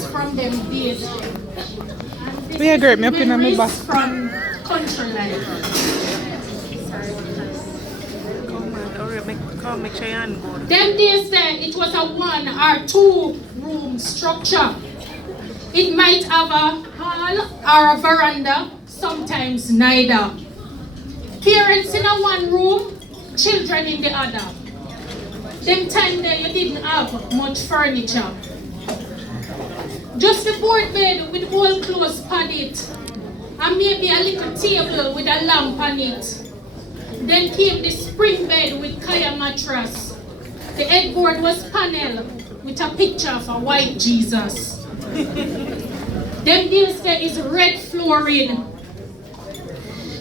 memories from them days. We agree, me up in my Memories from country life. Make sure you go. Them days there, it was a 1 or 2 room structure. It might have a hall or a veranda, sometimes neither. Parents in a 1 room, children in the other. Them time there you didn't have much furniture. Just a board bed with old clothes on it, and maybe a little table with a lamp on it. Then came the spring bed with kaya mattress. The headboard was panel with a picture of a white Jesus. Then this there is red flooring.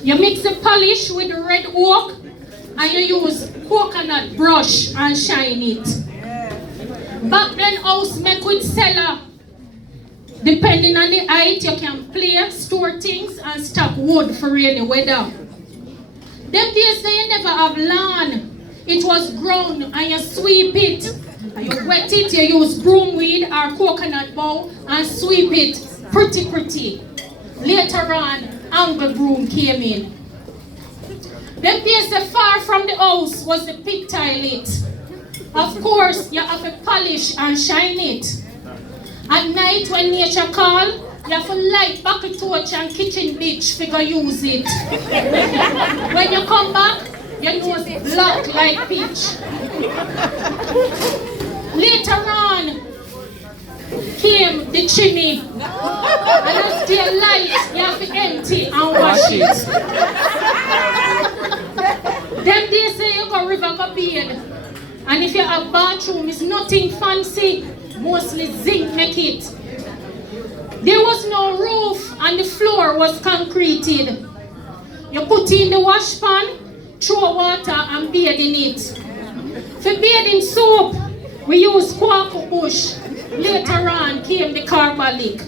You mix the polish with the red oak and you use coconut brush and shine it. Back then house make with cellar. Depending on the height, you can play, store things and stock wood for rainy weather. Them days they never have lawn. It was ground and you sweep it. You wet it, you use broom weed or coconut bowl and sweep it pretty. Later on, angle broom came in. Them days far from the house was the pig toilet. Of course, you have to polish and shine it. At night when nature call, you have to light bucket torch and kitchen bitch figure use it. When you come back, your nose black like pitch. Later on came the chimney. And as the light, you have to empty and wash it. Them days say you go river go bathe. And if you have bathroom, it's nothing fancy. Mostly zinc make it. There was no roof and the floor was concreted. You put in the wash pan, throw water and bathe in it. For bathing soap, we use quaco bush. Later on came the carbolic.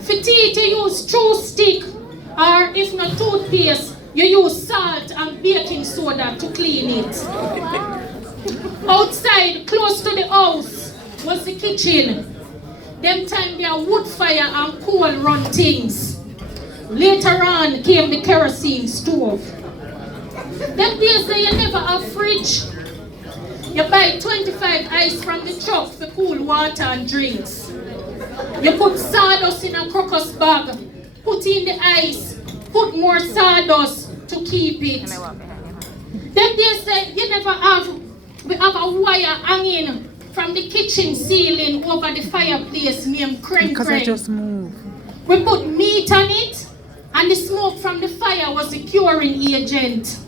For teeth, you use chew stick, or if not toothpaste, you use salt and baking soda to clean it. Outside, close to the house, was the kitchen. Them time there wood fire and coal run things. Later on came the kerosene stove. Them days there you never have fridge. You buy 25 ice from the truck for cool water and drinks. You put sawdust in a crocus bag, put in the ice, put more sawdust to keep it. Them days there you never have, we have a wire hanging from the kitchen ceiling over the fireplace named crane. Because I just moved. We put meat on it, and the smoke from the fire was the curing agent.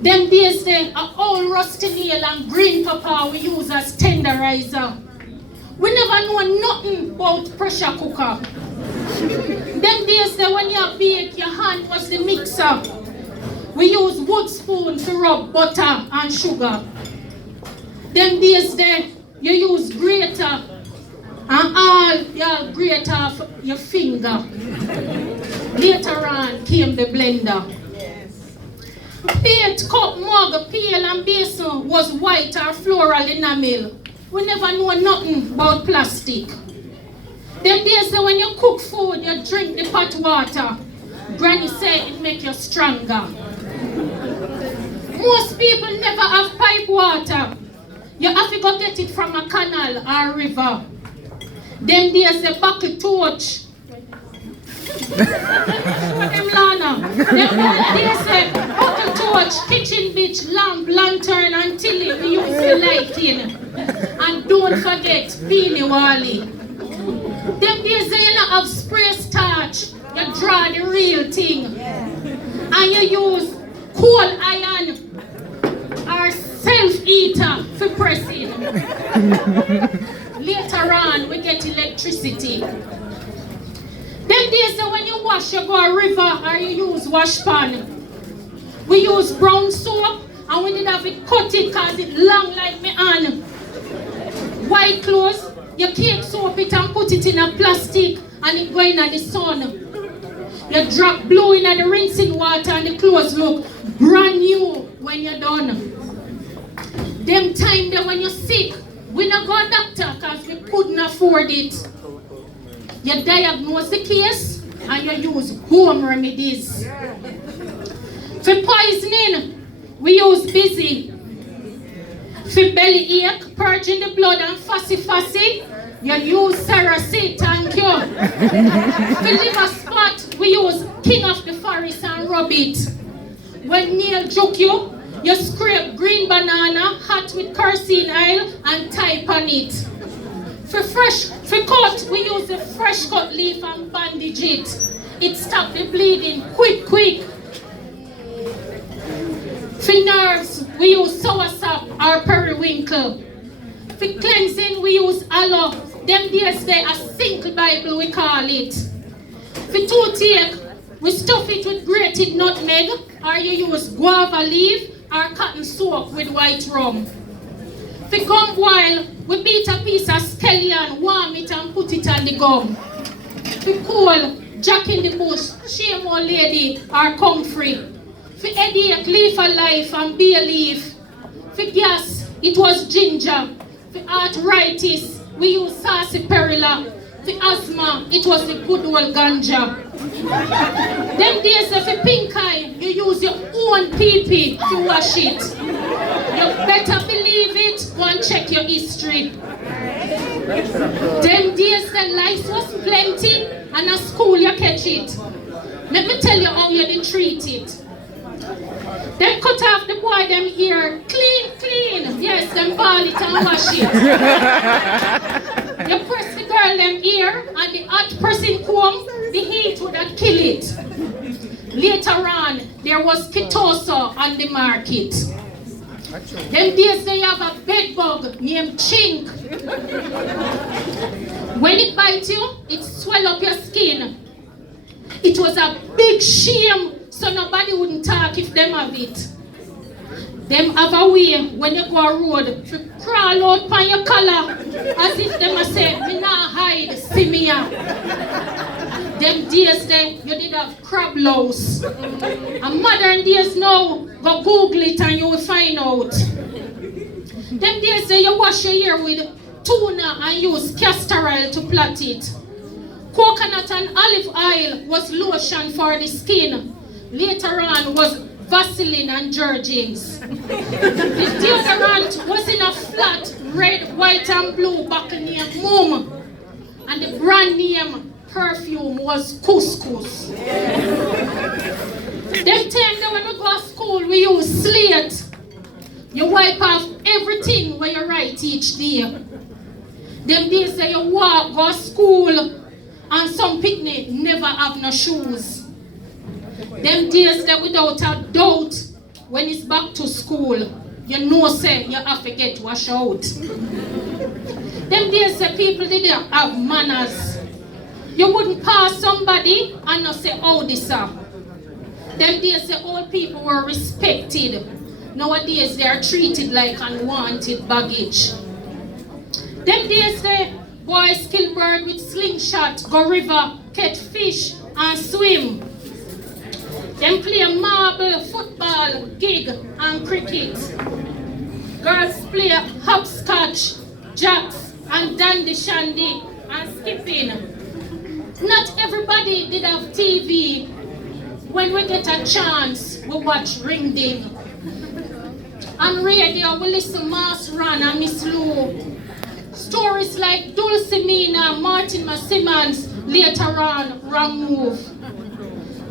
Them days there, a old rusty nail and green pepper we use as tenderizer. We never know nothing about pressure cooker. Them days there, when you bake, your hand was the mixer. We use wood spoon to rub butter and sugar. Them days there, you use grater and all your grate off your finger. Later on came the blender. Plate, cup, mug, pail and basin was white or floral enamel. We never know nothing about plastic. Them days when you cook food, you drink the hot water. Granny said it make you stronger. Most people never have pipe water. You have to go get it from a canal or river. Them days the bucket torch. Them days the bucket torch, kitchen bitch, lamp, lantern and tilly we use the lighting. And don't forget Beanie Wally. Them days you not have spray starch. You draw the real thing. And you use coal iron or self-eater for pressing. Later on, we get electricity. Them days when you wash, you go a river or you use wash pan. We use brown soap and we need to have it cut it because it long like me hand. White clothes, you cake soap it and put it in a plastic and it go in the sun. You drop blue in the rinsing water and the clothes look brand new when you're done. Them time there when you're sick, we not go doctor because we couldn't afford it. You diagnose the case and you use home remedies. For poisoning, we use busy. For belly ache, purging the blood and fussy, you use Ceracid, thank you. For liver spot, we use King of the Forest and rub it. When nail juke you, you scrape green banana, hot with kerosene oil and type on it. For cut, we use the fresh cut leaf and bandage it. It stops the bleeding quick. For nerves, we use soursop or periwinkle. For cleansing, we use aloe. Them days they a single Bible we call it. For toothache, we stuff it with grated nutmeg, or you use guava leaf or cotton soak with white rum. For gum boil, we beat a piece of scallion, warm it and put it on the gum. For cold, jack in the bush, shame old lady or comfrey. For headache, leaf of life and bay leaf. For gas, it was ginger. For arthritis, we use sarsaparilla. For asthma, it was the good old ganja. Them days for pink eye, you use your own pee-pee to wash it. You better believe it, go and check your history. Them days the life was plenty and at school you catch it. Let me tell you how you did treat it. Them cut off the boy them ear, clean. Yes, them ball it and wash it. You press the girl them ear and the hot pressing comb, the heat would have kill it. Later on, there was Kitoso on the market. Them days they have a bed bug named chink. When it bites you, it swell up your skin. It was a big shame, so nobody wouldn't talk if them have it. Them have a way when you go a road to crawl out on your collar as if them a say, me nah hide, see me here. Them days then you did have crab louse. And modern days now, go Google it and you will find out. Them days then you wash your hair with tuna and use castor oil to plait it. Coconut and olive oil was lotion for the skin. Later on was Vaseline and Jergens. The deodorant was in a flat red, white and blue bottle named Mum. And the brand name perfume was Couscous. Them time when we go to school, we use slate. You wipe off everything when you write each day. Them days that you walk, go to school, and some picnic never have no shoes. Them days that without a doubt, when it's back to school, you know say you have to get washed out. Them days that people didn't have manners. You wouldn't pass somebody and not say, oh, this up. Them days that old people were respected. Nowadays they are treated like unwanted baggage. Them days the boys kill bird with slingshot, go river, catch fish and swim. Them play marble, football, gig and cricket. Girls play hopscotch, jacks and dandy shandy and skipping. Not everybody did have TV. When we get a chance, we watch Ring Ding. On radio, we listen Mass Ran and Miss Lou. Stories like Dulcimina, Martin Simmons, later on, Wrong Move.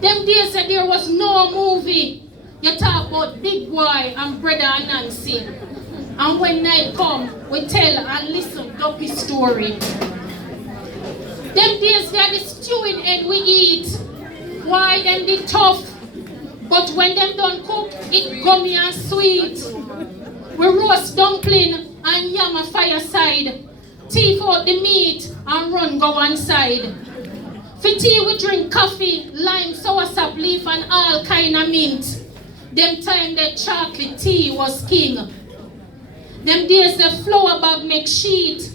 Them days that there was no movie, you talk about Big Boy and Brother and Nancy. And when night come, we tell and listen Duppy story. Them days they are the stewing egg we eat. Why them they tough? But when them don't cook, it gummy and sweet. We roast dumpling and yam a fireside. Teeth out the meat and run go one side. For tea we drink coffee, lime, soursop leaf and all kind of mint. Them time the chocolate tea was king. Them days the flour bag make sheet.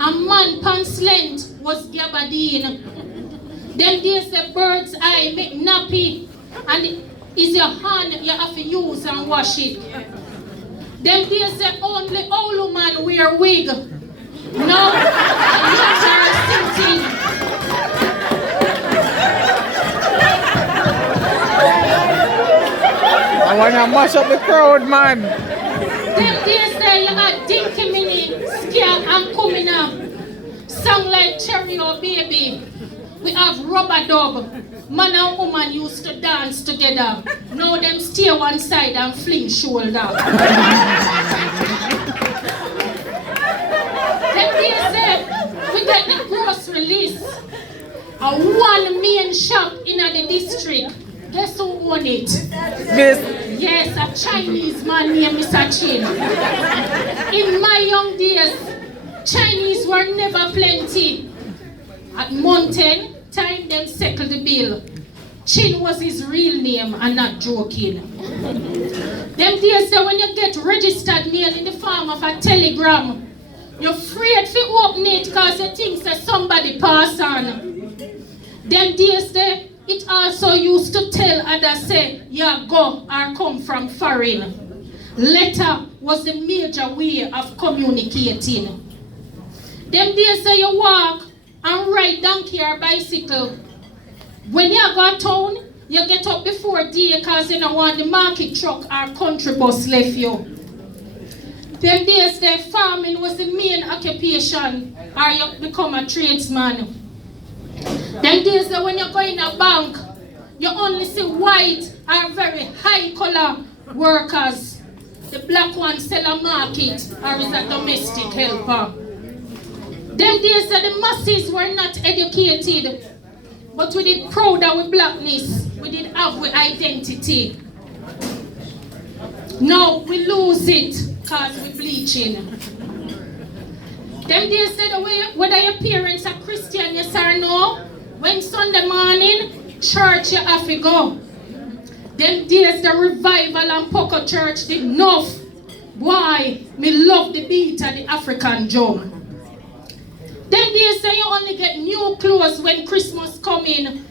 And man pants length was gabardine. Them days the bird's eye make nappy. And is your hand you have to use and wash it. Them days the only old man wear wig. Now, the youths are sitting. And I mash up the crowd, man. Them days there, you got Dinky Mini, Scare and Coming Up. Song like Cherry or Baby. We have Rubber Dub. Man and woman used to dance together. Now them stay one side and fling shoulder. Them days there, we get the grocery list. A one main shop in the district. Guess who own it? This. Yes, a Chinese man named Mr. Chin. In my young days, Chinese were never plenty. At mountain, time them settle the bill. Chin was his real name and not joking. Them days when you get registered mail in the form of a telegram, you're afraid to open it because you think that somebody passed on. Them days there, it also used to tell others say, yeah, go or come from foreign. Letter was the major way of communicating. Them days there you walk and ride donkey or bicycle. When you go to town, you get up before day because you don't want the market truck or country bus left you. Them days there, farming was the main occupation or you become a tradesman. Them days that when you go in a bank, you only see white or very high color workers. The black ones sell a market or is a domestic helper. Them days that the masses were not educated, but we did proud of our blackness, we did have our identity. Now we lose it because we're bleaching. Them days that whether your parents are Christian, yes or no, when Sunday morning, church you have to go. Them days the revival and Poco Church did enough. Why? Me love the beat of the African drum. Them days say you only get new clothes when Christmas come in.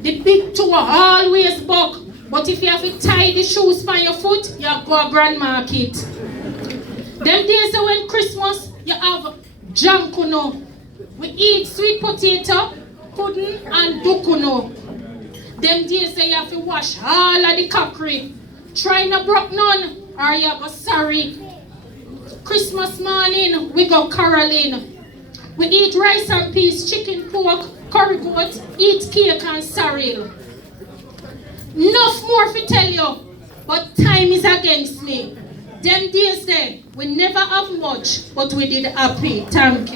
The big toe always buck. But if you have to tie the shoes on your foot, you go to Grand Market. Them days say when Christmas, you have jankuno. We eat sweet potato, pudding and dukuno. Them days say you have to wash all of the cockery. Try not broke none or you go sorry. Christmas morning, we go caroling. We eat rice and peas, chicken, pork, curry goat, eat cake and sorrel. Enough more to tell you, but time is against me. Them days there, we never have much, but we did happy. Thank you.